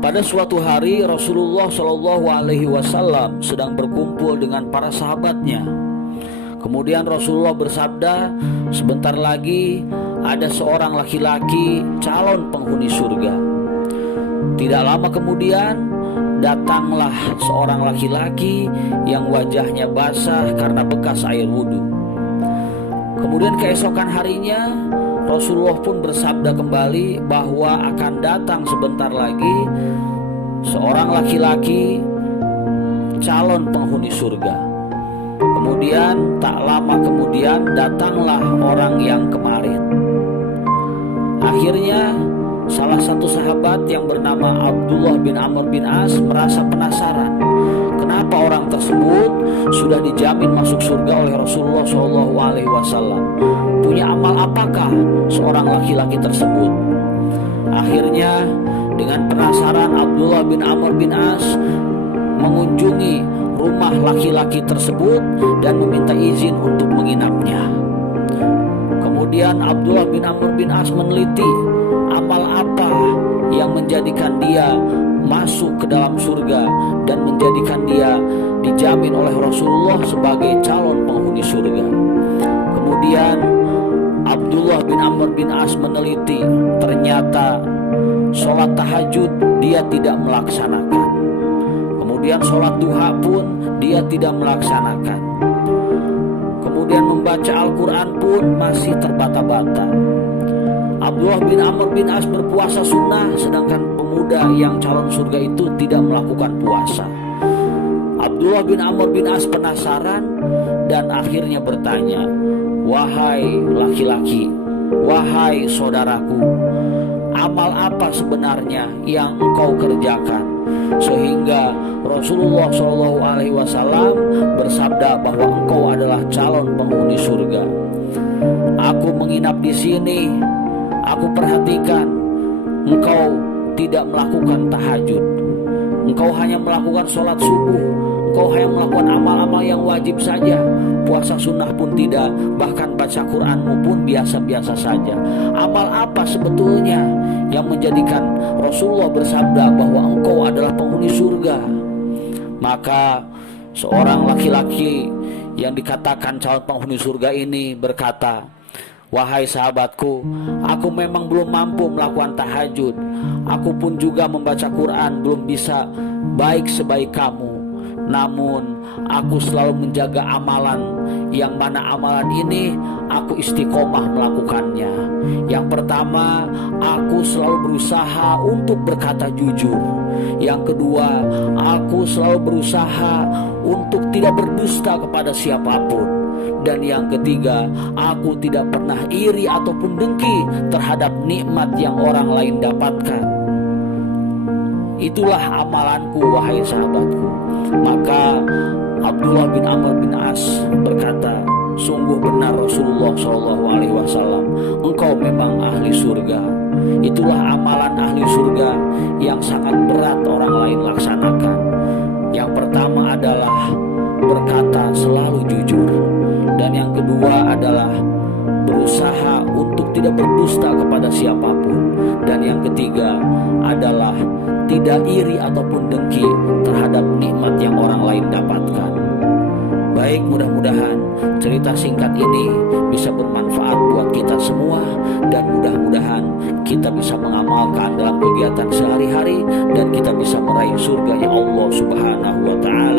Pada suatu hari Rasulullah Shallallahu Alaihi Wasallam sedang berkumpul dengan para sahabatnya. Kemudian Rasulullah bersabda, sebentar lagi ada seorang laki-laki calon penghuni surga. Tidak lama kemudian datanglah seorang laki-laki yang wajahnya basah karena bekas air wudhu. Kemudian keesokan harinya Rasulullah pun bersabda kembali bahwa akan datang sebentar lagi seorang laki-laki calon penghuni surga. Kemudian tak lama kemudian datanglah orang yang kemarin. Akhirnya salah satu sahabat yang bernama Abdullah bin Amr bin As merasa penasaran, kenapa orang tersebut sudah dijamin masuk surga oleh Rasulullah SAW. Punya amal apakah seorang laki-laki tersebut? Akhirnya dengan penasaran Abdullah bin Amr bin As mengunjungi rumah laki-laki tersebut dan meminta izin untuk menginapnya. Kemudian Abdullah bin Amr bin As meneliti amal apa yang menjadikan dia masuk ke dalam surga dan menjadikan dia dijamin oleh Rasulullah sebagai calon penghuni surga. Kemudian Abdullah bin Amr bin As meneliti, ternyata sholat tahajud dia tidak melaksanakan. Kemudian sholat duha pun dia tidak melaksanakan. Kemudian membaca Al-Quran pun masih terbata-bata. Abdullah bin Amr bin As berpuasa sunnah, sedangkan pemuda yang calon surga itu tidak melakukan puasa. Abdullah bin Amr bin As penasaran dan akhirnya bertanya, wahai laki-laki, wahai saudaraku, amal apa sebenarnya yang engkau kerjakan sehingga Rasulullah SAW bersabda bahwa engkau adalah calon penghuni surga? Aku menginap di sini, aku perhatikan engkau tidak melakukan tahajud, engkau hanya melakukan sholat subuh, engkau hanya melakukan amal-amal yang wajib saja, puasa sunnah pun tidak, bahkan baca Quranmu pun biasa-biasa saja. Amal apa sebetulnya yang menjadikan Rasulullah bersabda bahwa engkau adalah penghuni surga? Maka seorang laki-laki yang dikatakan calon penghuni surga ini berkata, wahai sahabatku, aku memang belum mampu melakukan tahajud, aku pun juga membaca Quran belum bisa baik sebaik kamu. Namun aku selalu menjaga amalan, yang mana amalan ini aku istiqomah melakukannya. Yang pertama, aku selalu berusaha untuk berkata jujur. Yang kedua, aku selalu berusaha untuk tidak berdusta kepada siapapun. Dan yang ketiga, aku tidak pernah iri ataupun dengki terhadap nikmat yang orang lain dapatkan. Itulah amalanku, wahai sahabatku. Maka Abdullah bin Amr bin As berkata, sungguh benar Rasulullah SAW, engkau memang ahli surga. Itulah amalan ahli surga yang sangat berat orang lain laksanakan. Yang pertama adalah berkata selalu jujur, dan yang kedua adalah berusaha untuk tidak berdusta kepada siapapun, dan yang ketiga adalah tidak iri ataupun dengki terhadap nikmat yang orang lain dapatkan. Baik, mudah-mudahan cerita singkat ini bisa bermanfaat buat kita semua, dan mudah-mudahan kita bisa mengamalkan dalam kegiatan sehari-hari dan kita bisa meraih surganya Allah Subhanahu wa Ta'ala.